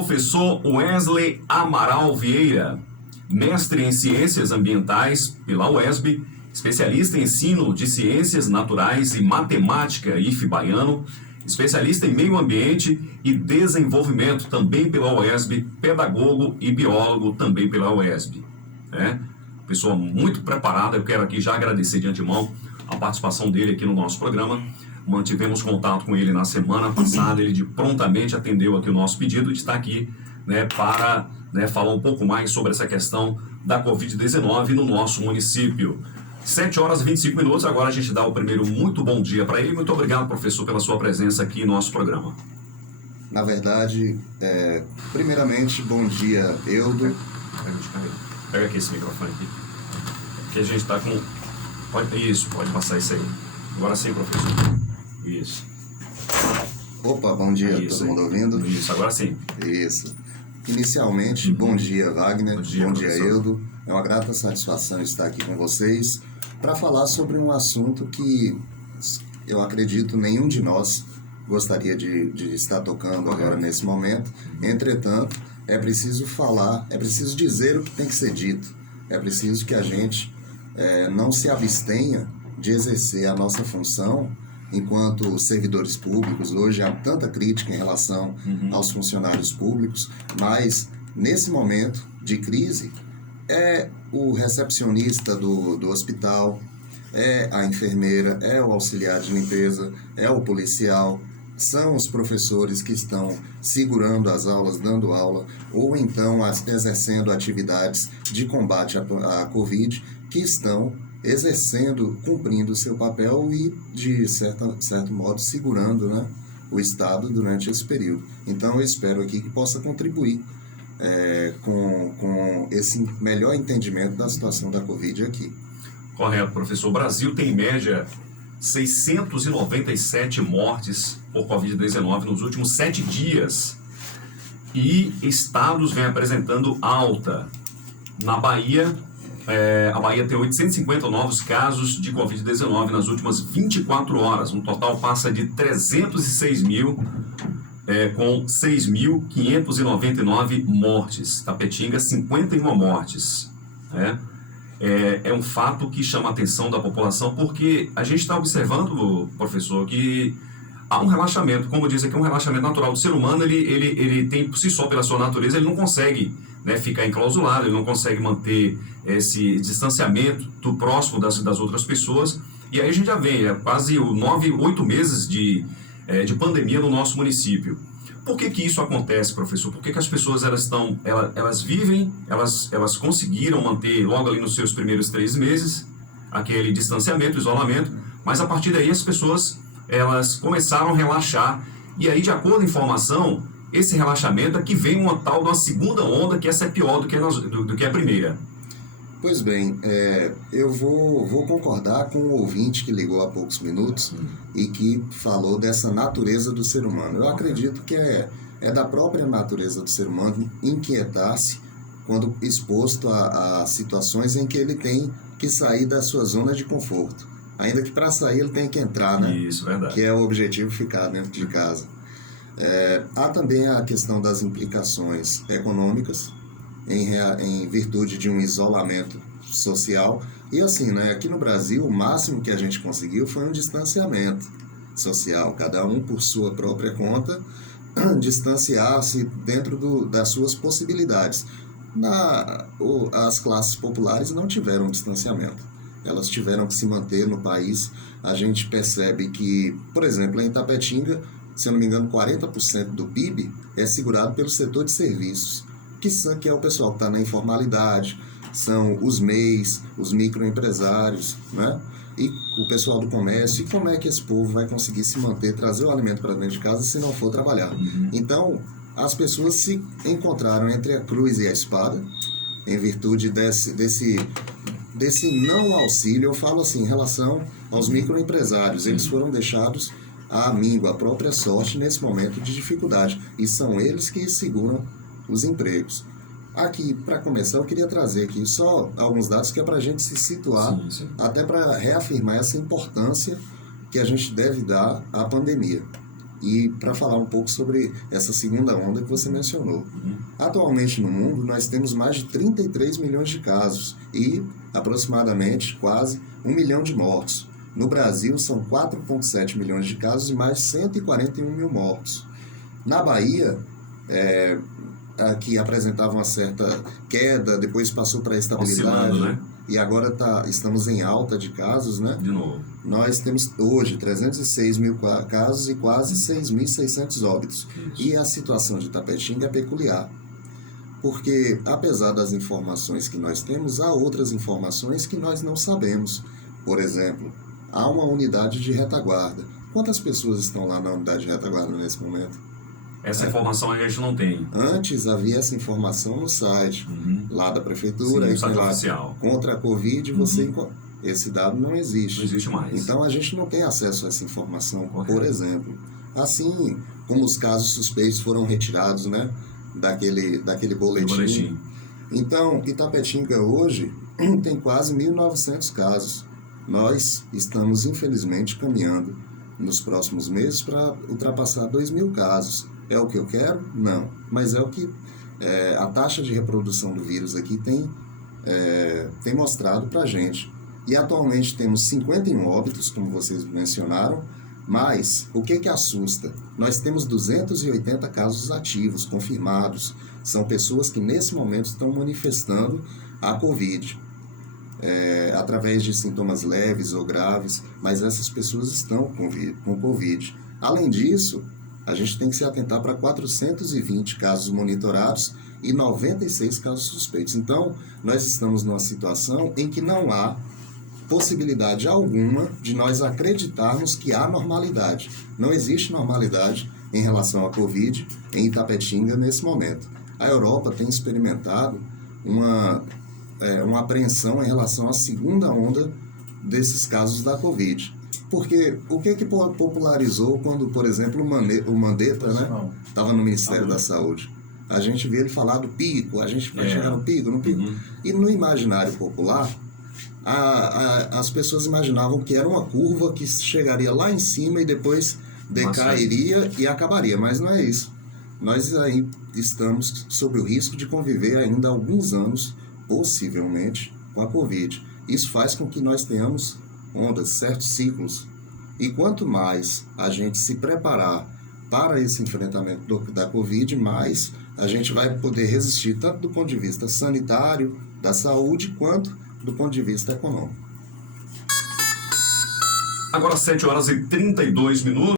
professor Wesley Amaral Vieira, mestre em Ciências Ambientais pela UESB, especialista em ensino de Ciências Naturais e Matemática IF-Baiano, especialista em Meio Ambiente e Desenvolvimento também pela UESB, pedagogo e biólogo também pela UESB. Pessoa muito preparada, eu quero aqui já agradecer de antemão a participação dele aqui no nosso programa. Mantivemos contato com ele na semana passada, ele prontamente atendeu aqui o nosso pedido de estar aqui para falar um pouco mais sobre essa questão da Covid-19 no nosso município. 7h25, agora a gente dá o primeiro muito bom dia para ele. Muito obrigado, professor, pela sua presença aqui no nosso programa. Na verdade, primeiramente, bom dia, Eudo. Pega aqui esse microfone aqui, que a gente está com... pode passar isso aí. Agora sim, professor. Isso. Opa, bom dia, todo mundo ouvindo? Isso, agora sim. Isso. Inicialmente, bom dia, Wagner. Bom dia, Eudo. É uma grata satisfação estar aqui com vocês para falar sobre um assunto que eu acredito nenhum de nós gostaria de estar tocando agora nesse momento. Entretanto, é preciso falar, é preciso dizer o que tem que ser dito. É preciso que a gente não se abstenha de exercer a nossa função enquanto servidores públicos. Hoje há tanta crítica em relação aos funcionários públicos, mas nesse momento de crise é o recepcionista do hospital, é a enfermeira, é o auxiliar de limpeza, é o policial, são os professores que estão segurando as aulas, dando aula, ou então exercendo atividades de combate à Covid, que estão exercendo, cumprindo o seu papel e, de certo modo, segurando o Estado durante esse período. Então, eu espero aqui que possa contribuir com esse melhor entendimento da situação da Covid aqui. Correto, professor. O Brasil tem, em média, 697 mortes por Covid-19 nos últimos 7 dias. E estados vêm apresentando alta. Na Bahia, a Bahia tem 850 novos casos de Covid-19 nas últimas 24 horas. Um total passa de 306 mil, com 6.599 mortes. Tapetinga, 51 mortes. É um fato que chama a atenção da população, porque a gente está observando, professor, que há um relaxamento. Como diz aqui, um relaxamento natural do ser humano. Ele tem, por si só, pela sua natureza, ele não consegue ficar enclausulado, ele não consegue manter esse distanciamento do próximo das outras pessoas. E aí a gente já vem, quase 8 meses de pandemia no nosso município. Por que isso acontece, professor? Por que as pessoas elas vivem, elas conseguiram manter logo ali nos seus primeiros 3 meses aquele distanciamento, isolamento, mas a partir daí as pessoas elas começaram a relaxar, e aí, de acordo com a informação, esse relaxamento é que vem uma tal de uma segunda onda, que essa é pior do que a primeira. Pois bem, eu vou concordar com o ouvinte que ligou há poucos minutos e que falou dessa natureza do ser humano. Eu acredito que é da própria natureza do ser humano inquietar-se quando exposto a situações em que ele tem que sair da sua zona de conforto. Ainda que para sair ele tem que entrar, Isso, verdade. Que é o objetivo, ficar dentro de casa. Há também a questão das implicações econômicas, em virtude de um isolamento social. E assim, aqui no Brasil, o máximo que a gente conseguiu foi um distanciamento social, cada um por sua própria conta, distanciar-se dentro das suas possibilidades. As classes populares não tiveram distanciamento, elas tiveram que se manter no país. A gente percebe que, por exemplo, em Itapetinga, se eu não me engano, 40% do PIB é segurado pelo setor de serviços, que é o pessoal que está na informalidade, são os MEIs, os microempresários, e o pessoal do comércio. E como é que esse povo vai conseguir se manter, trazer o alimento para dentro de casa se não for trabalhar? Então, as pessoas se encontraram entre a cruz e a espada, em virtude desse não auxílio. Eu falo assim, em relação aos microempresários, eles foram deixados à míngua, à própria sorte nesse momento de dificuldade, e são eles que seguram os empregos. Aqui, para começar, eu queria trazer aqui só alguns dados que é para a gente se situar, até para reafirmar essa importância que a gente deve dar à pandemia. E para falar um pouco sobre essa segunda onda que você mencionou. Atualmente no mundo nós temos mais de 33 milhões de casos e aproximadamente quase 1 milhão de mortos. No Brasil são 4,7 milhões de casos e mais de 141 mil mortos. Na Bahia, que apresentava uma certa queda, depois passou para a estabilidade, oscilando, né? E agora estamos em alta de casos, né? De novo. Nós temos hoje 306 mil casos e quase 6.600 óbitos. Isso. E a situação de Itapetinga é peculiar, porque apesar das informações que nós temos, há outras informações que nós não sabemos. Por exemplo, há uma unidade de retaguarda. Quantas pessoas estão lá na unidade de retaguarda nesse momento? Essa informação a gente não tem. Antes havia essa informação no site, lá da prefeitura, Sim, e no site lá, oficial. contra a Covid, esse dado não existe. Não existe mais. Então a gente não tem acesso a essa informação, Correto. por exemplo. Assim como os casos suspeitos foram retirados, né, daquele boletim. Então, Itapetinga hoje tem quase 1.900 casos. Nós estamos, infelizmente, caminhando nos próximos meses para ultrapassar 2.000 casos. É o que eu quero? Não. Mas é o que a taxa de reprodução do vírus aqui tem mostrado para a gente. E atualmente temos 51 óbitos, como vocês mencionaram, mas o que assusta? Nós temos 280 casos ativos, confirmados. São pessoas que nesse momento estão manifestando a Covid, através de sintomas leves ou graves, mas essas pessoas estão com Covid. Além disso, a gente tem que se atentar para 420 casos monitorados e 96 casos suspeitos. Então, nós estamos numa situação em que não há possibilidade alguma de nós acreditarmos que há normalidade. Não existe normalidade em relação à Covid em Itapetinga nesse momento. A Europa tem experimentado uma apreensão em relação à segunda onda desses casos da Covid. Porque o que popularizou quando, por exemplo, o Mandetta, né, estava no Ministério da Saúde? A gente vê ele falar do pico, a gente vai chegar no pico. E no imaginário popular, as pessoas imaginavam que era uma curva que chegaria lá em cima e depois decairia e acabaria, mas não é isso. Nós aí estamos sob o risco de conviver ainda há alguns anos, possivelmente, com a Covid. Isso faz com que nós tenhamos ondas, certos ciclos. E quanto mais a gente se preparar para esse enfrentamento da Covid, mais a gente vai poder resistir, tanto do ponto de vista sanitário, da saúde, quanto do ponto de vista econômico. Agora 7h32.